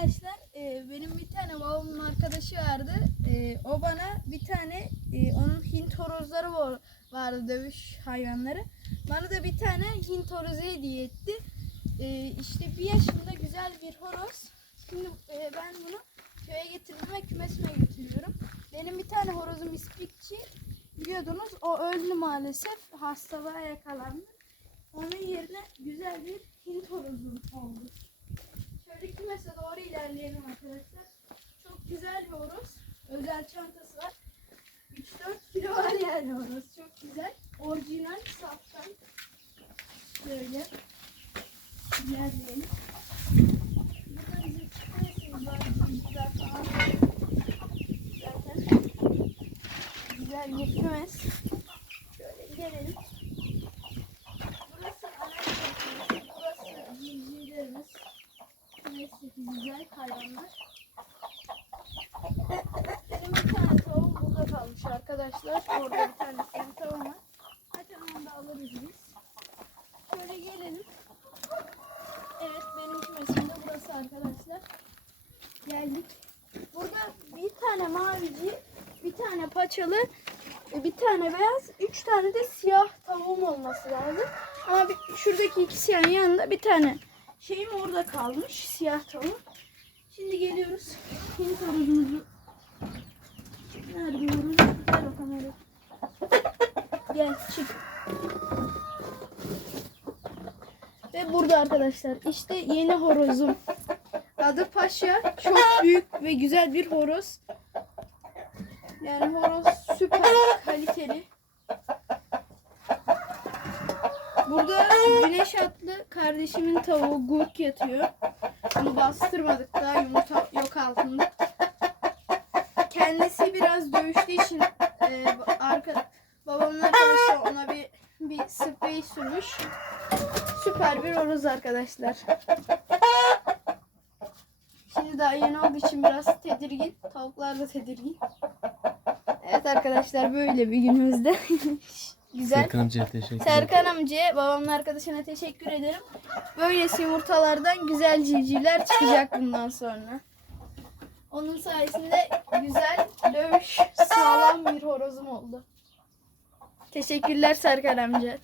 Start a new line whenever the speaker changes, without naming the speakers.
Arkadaşlar e, benim bir tane babamın arkadaşı vardı. E, o bana bir tane e, onun Hint horozları var, vardı dövüş hayvanları. Bana da bir tane Hint horozu hediye etti. E, işte bir yaşında güzel bir horoz. Şimdi e, ben bunu köye getirdim ve kümesime götürüyorum. Benim bir tane horozum ispikçi. Biliyordunuz o öldü maalesef. Hastalığa yakalandı. Onun yerine güzel bir Hint horozum oldu. İlerleyelim arkadaşlar. Çok güzel bir horoz. Özel çantası var. 3-4 kilo var yani horoz. Çok güzel. Orijinal saftan. Şöyle. İlerleyelim. Burada bizim kümesimiz var. Bizimkiler falan. Zaten güzel kümes. Şöyle gelelim. Burası ana kümesimiz. Burası civcivlerimiz. Güzel hayvanlar. Benim bir tane tavuğum burada kalmış arkadaşlar. Orada bir tane sarı tavuğum var. Zaten onu da alırız biz. Şöyle gelelim. Evet benim kümesim de burası arkadaşlar. Geldik. Burada bir tane mavici, bir tane paçalı, bir tane beyaz, üç tane de siyah tavuğum olması lazım. Ama bir, şuradaki iki siyahın yanında bir tane şeyim orada kalmış. Siyah tavuk. Şimdi geliyoruz. Hint horozumuzu. Nerede horozum? Gel o kamera. Gel çık. Ve burada arkadaşlar işte yeni horozum. Adı Paşa. Çok büyük ve güzel bir horoz. Yani horoz süper kaliteli. Burada güneş atlı kardeşimin tavuğu gurk yatıyor. Onu bastırmadık daha yumurta yok altında. Kendisi biraz dövüştüğü için e, arka, babamın arkadaşı ona bir bir sprey sürmüş. Süper bir horoz arkadaşlar. Şimdi daha yeni olduğu için biraz tedirgin. Tavuklar da tedirgin. Evet arkadaşlar böyle bir günümüzde. Güzel.
Serkan amcaya teşekkür ederim.
Serkan amcaya, babamın arkadaşına teşekkür ederim. Böylesi yumurtalardan güzel civcivler çıkacak bundan sonra. Onun sayesinde güzel, dövüş, sağlam bir horozum oldu. Teşekkürler Serkan amca.